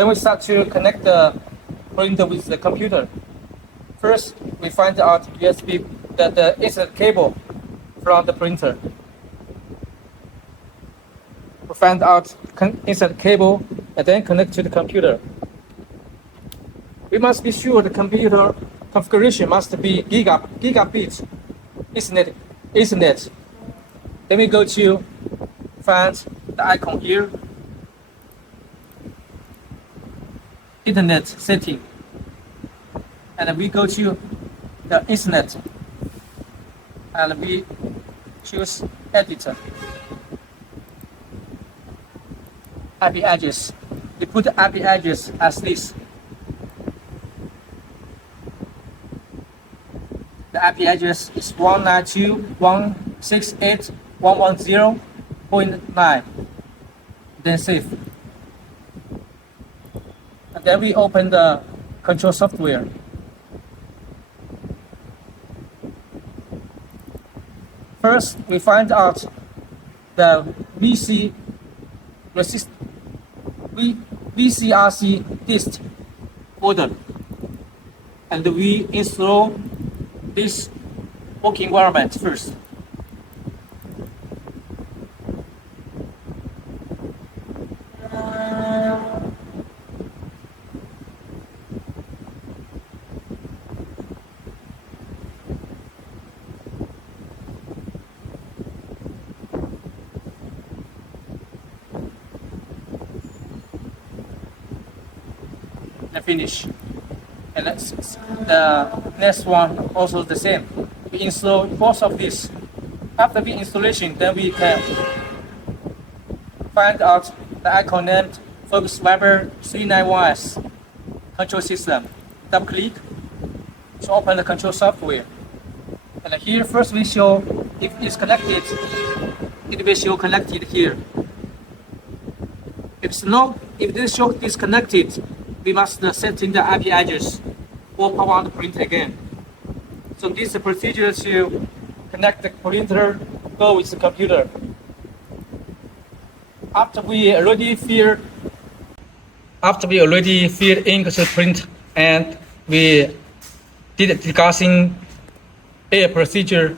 Then we start to connect the printer with the computer. First, we find out USB the Ethernet cable from the printer. We find out Ethernet cable and then connect to the computer. We must be sure the computer configuration must be gigabit Ethernet. Then we go to find the icon here, Internet setting, and we go to the Ethernet, and we choose editor, IP address. We put the IP address as this. The IP address is 192.168.110.9. Then save. And then we open the control software. First, we find out the VCRC disk folder, and we install this working environment first. And finish. And the next one also the same. We install both of these. After the installation, then we can find out the icon named Focus Viber 391S control system. Double click to open the control software. And here first we show if it's connected. It will show connected here. If this show disconnected, we must set in the IP address or power on the printer again. So this is the procedure to connect the printer, go with the computer. After we already filled ink to print, and we did degassing air procedure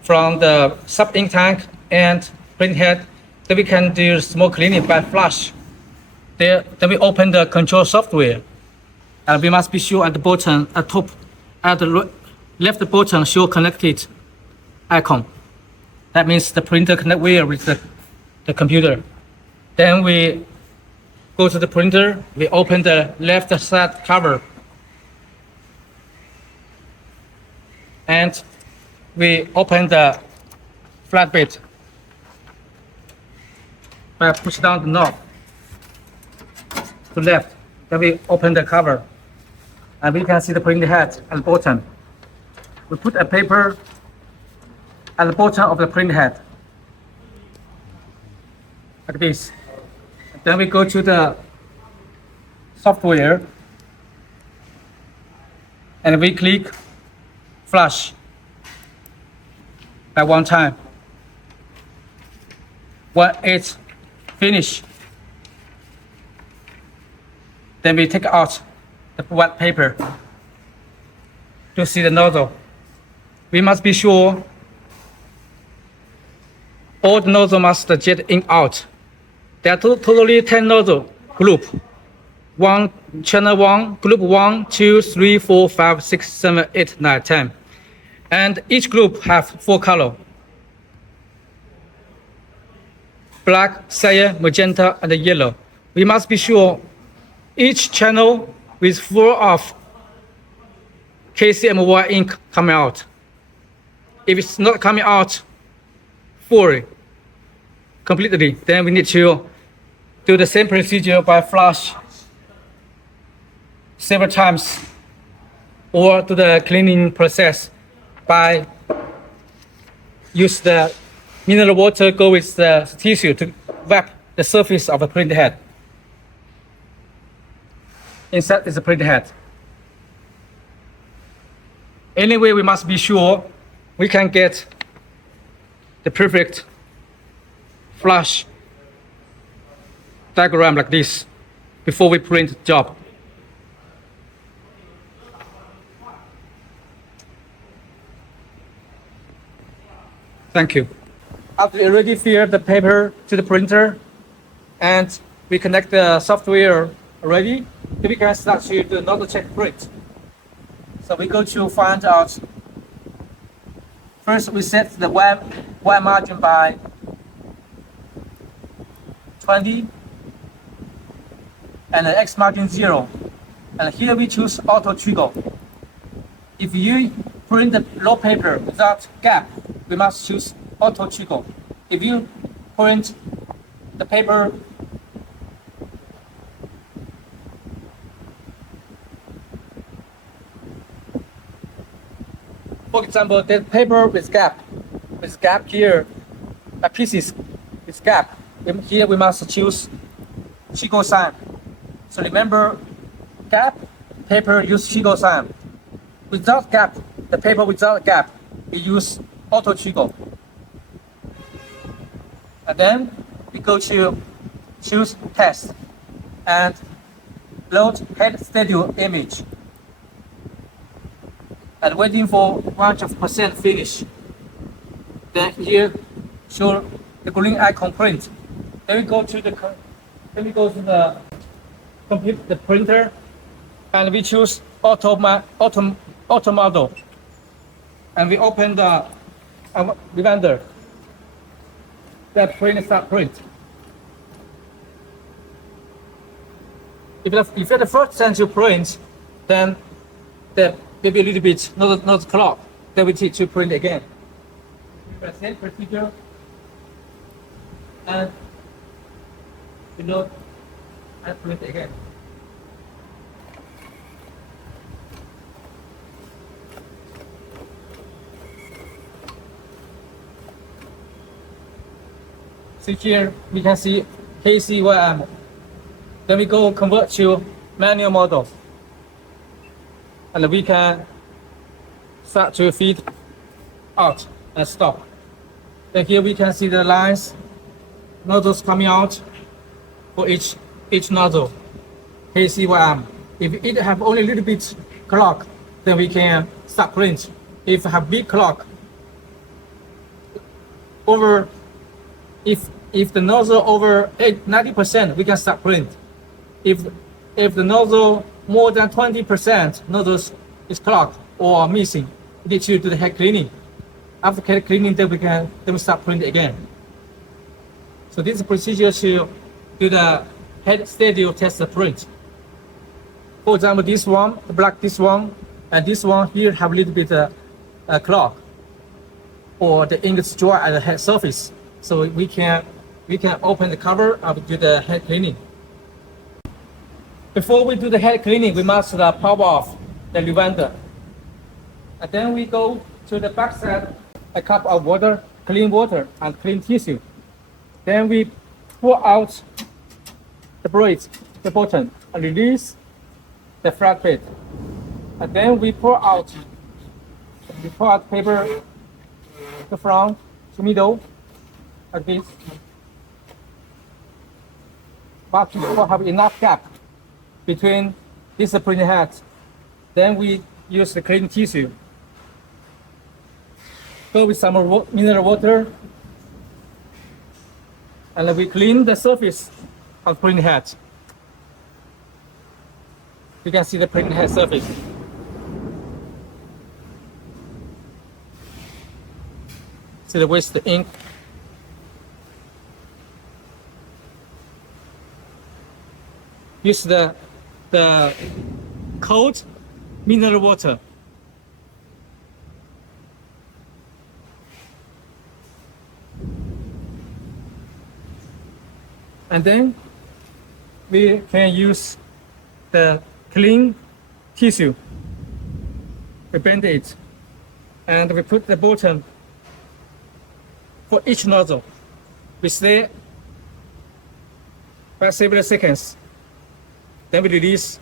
from the sub-ink tank and print head, then we can do small cleaning by flush. Then we open the control software, and we must be sure at the bottom, at top, at the left bottom show connected icon. That means the printer connect well with the computer. Then we go to the printer, we open the left side cover, and we open the flatbed by push down the knob to left. Then we open the cover, and we can see the printer head at the bottom. We put a paper at the bottom of the print head, like this. Then we go to the software, and we click flush by one time. When it's finished, then we take out the white paper to see the nozzle. We must be sure all the nozzle must jet ink out. There are totally 10 nozzle group. Channel 1, group 1, 2, 3, 4, 5, 6, 7, 8, 9, 10. And each group have 4 colors: black, cyan, magenta, and yellow. We must be sure each channel with full of KCMY ink coming out. If it's not coming out fully, completely, then we need to do the same procedure by flush several times, or do the cleaning process by use the mineral water go with the tissue to wipe the surface of the printer head. Inside is the printer head. Anyway, we must be sure we can get the perfect flush diagram like this. before we print the job. Thank you. After we already filled the paper to the printer and we connect the software already, then we can start to do another check print. So we go to find out. First, we set the Y margin by 20 and the X margin 0. And here we choose auto trigger. If you print the raw paper without gap, we must choose auto trigger. If you print the paper for example, the paper with gap here, pieces with gap. Here we must choose Chigo sign. So remember, gap, paper use Chigo sign. Without gap, the paper without gap, we use auto Chigo. And then we go to choose test and load head studio image. And waiting for 100% finish. Then here show the green icon print. Then we go to the the printer and we choose auto model. And we open the render. The print start print. If you're the first time to print, then the maybe a little bit not clock. Then we need to print again. Press same procedure and reload and print again. See here we can see KCYM. Then we go convert to manual model. And we can start to feed out and stop. Then here we can see the lines, nozzles coming out for each nozzle, KCYM. If it have only a little bit clock, then we can start print. If have big clock, if the nozzle over 90%, we can start print. If the nozzle more than 20% nozzles is clogged or missing, we need to do the head cleaning. After head cleaning, then we start printing again. So this is a procedure to do the head stereo test print. For example, this one, the black, this one, and this one here have a little bit clog, or the ink is dry at the head surface. So we can open the cover and do the head cleaning. Before we do the head cleaning, we must power off the lavender. And then we go to the back side, a cup of water, clean water, and clean tissue. Then we pour out the braid, the bottom, and release the flat bit. And then we pour out paper, the front to middle, like this. But we will have enough gap between this printing head. Then we use the clean tissue. Go with some mineral water, and we clean the surface of printing head. You can see the printing head surface. See the waste the ink. Use the cold mineral water. And then we can use the clean tissue. We bend it and we put the bottom for each nozzle. We stay for several seconds. Then we release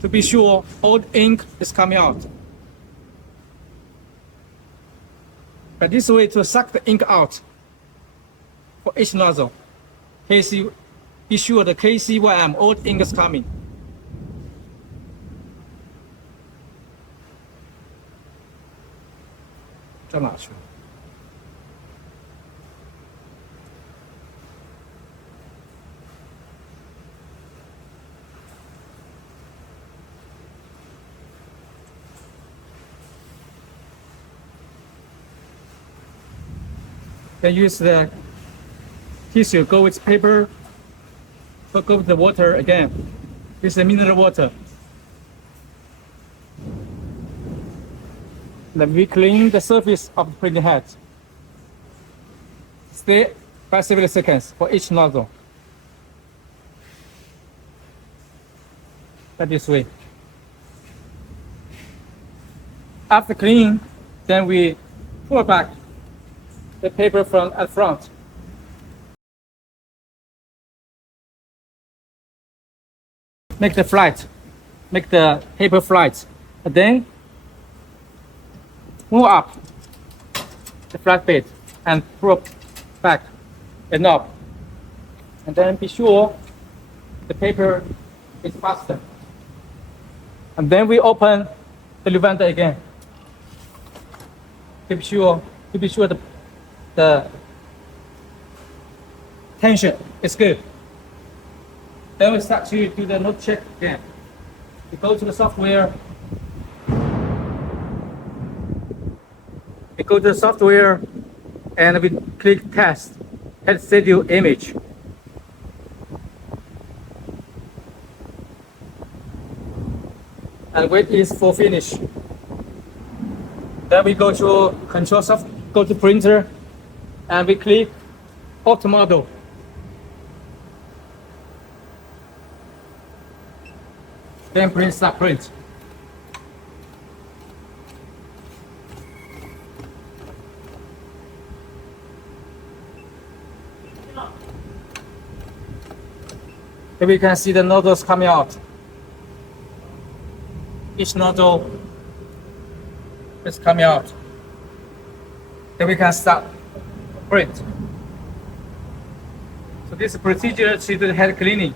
to be sure all the ink is coming out. But this way to suck the ink out for each nozzle. KCYM be sure the KCYM old ink is coming. Then use the tissue, go with paper, go with the water again. This is the mineral water. Then we clean the surface of the printing head. Stay 5 seconds for each nozzle. Like this way. After cleaning, then we pull back the paper from at front. Make the flat, make the paper flat, and then move up the flat bit and pull back the knob, and then be sure the paper is fastened. And then we open the levander again. To be sure the tension is good. Then we start to do the note check again. We go to the software. We go to the software and we click test, head schedule image. And wait is for finish. Then we go to control soft, go to printer, and we click auto model. Then print start print. Here we can see the nozzles coming out. Each nozzle is coming out. Then we can start print. So this is procedure to do the head cleaning.